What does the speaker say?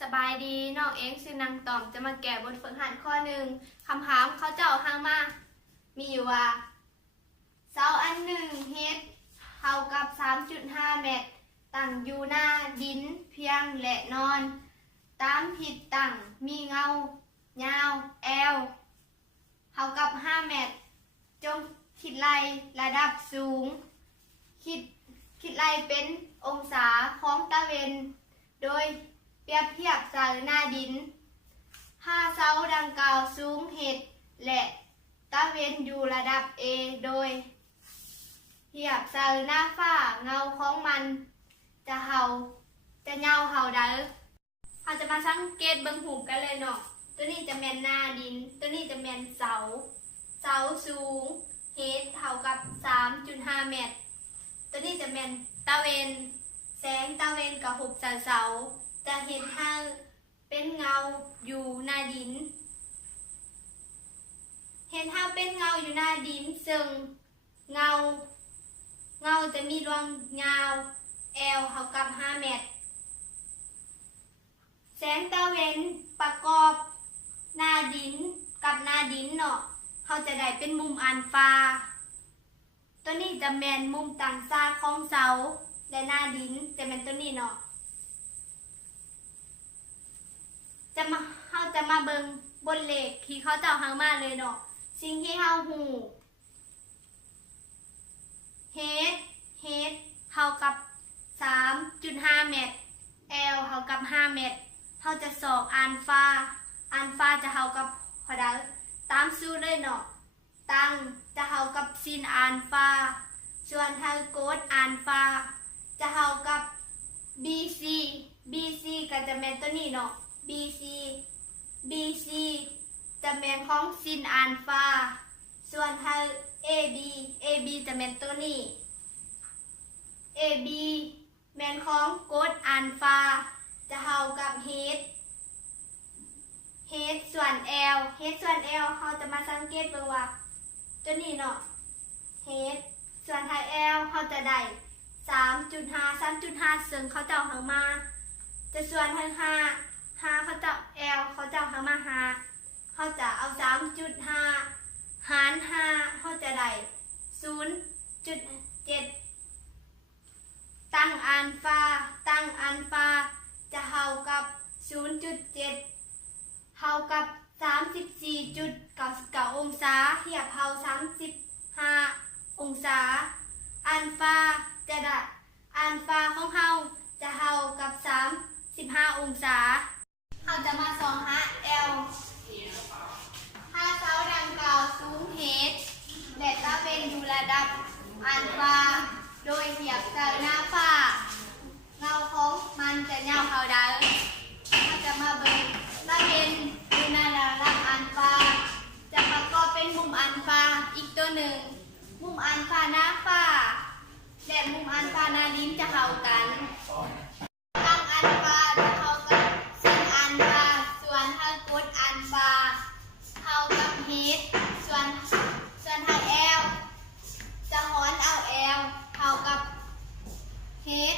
สบายดีน้องเองชื่อนางตอมจะมาแก้บทฝึกหัดข้อหนึ่งคำถามเขาเจ้าห้างมามีอยู่ว่าเสาอันหนึ่งเฮ็ดเท่ากับ 3.5 เมตรตั้งอยู่หน้าดินเพียงและนอนตามผิดตั้งมีเงายาวแอลเท่ากับ 5 เมตรจงคิดไล่ระดับสูงคิดไล่เป็นองศาของตะเวนโดยเปรียบเทียบจากหน้าดินถ้าเสาดังกล่าวสูงเหตุและตะเวนอยู่ระดับ A โดยเทียบจากหน้าฝ้าเงาของมันจะเงาเห่าใดเราจะมาสังเกตเบิ่งหูกันเลยเนาะตัวนี้จะแม่นหน้าดินตัวนี้จะแม่นเสาสูงเฮดเท่ากับ 3.5 เมตรตัวนี้จะแม่นตะเวนแสงตะเวนกับหุบเสาจะเห็นทางเป็นเงาอยู่หน้าดินเห็นทางเป็นเงาอยู่หน้าดินซึ่งเงาจะมีดวงยาว L เท่ากับ 5 เมตรแสงตะเวนประกอบหน้าดินกับหน้าดินเนาะเขาจะได้เป็นมุมอัลฟาตัวนี้จะแมนมุมต่างซากของเสาและหน้าดินจะแมนตัวนี้เนาะเขาจะมาเบิ่งบนเหล็กที่เขาเจ้าหางมาเลยเนาะสิ่งที่เฮาหูเฮดเท่ากับ 3.5 เมตร L เท่ากับ 5 เมตรเขาจะสอบอัลฟาจะเท่ากับพอดาตามสูตรเลยเนาะตั้งจะเท่ากับซินอัลฟาส่วนทางโกดอัลฟาจะเท่ากับ BC ก็จะแม่นตัวนี้เนาะ BC จะแม่นของซินอัลฟาส่วนทาง AB จะแม่นตัวนี้ AB แม่นของโกดอัลฟาจะเท่ากับเฮดส่วน L เขาจะมาสังเกตเบิ่งว่าตัวนี้เนาะเฮดส่วนทาง L เขาจะได้ 3.5 ซึ่งเขาเจ้าหางมาจะส่วนทาง5เขาเจ้า L เขาเจ้าหางมา5เขาจะเอา 3.5 หาร5เขาจะได้ 0.7 ตั้งอัลฟาจะเท่ากับ 0.7 เท่ากับ 34.99 องศาเทียบเท่า 35 องศาอัลฟาของเฮาจะเท่ากับ 35 องศาเราจะมาส่องหา L ถ้าเสาดังกล่าวสูงเฮดและตะเวนอยู่ระดับอัลฟาโดยเทียบจากหน้าฝ้าเงาของมันจะเงาเท่าใดเราจะมาเบิ่งตะเวนอยู่ในระดับอัลฟาจะประกอบเป็นมุมอัลฟาอีกตัวหนึ่งมุมอัลฟาหน้าฝ้าและมุมอัลฟาหน้าดินจะเท่ากันตั้งอัลฟาจะเท่ากับซินอัลฟาส่วนทางโกดอัลฟาเท่ากับเฮดส่วนทาง L จะหารเอา L เท่ากับเฮด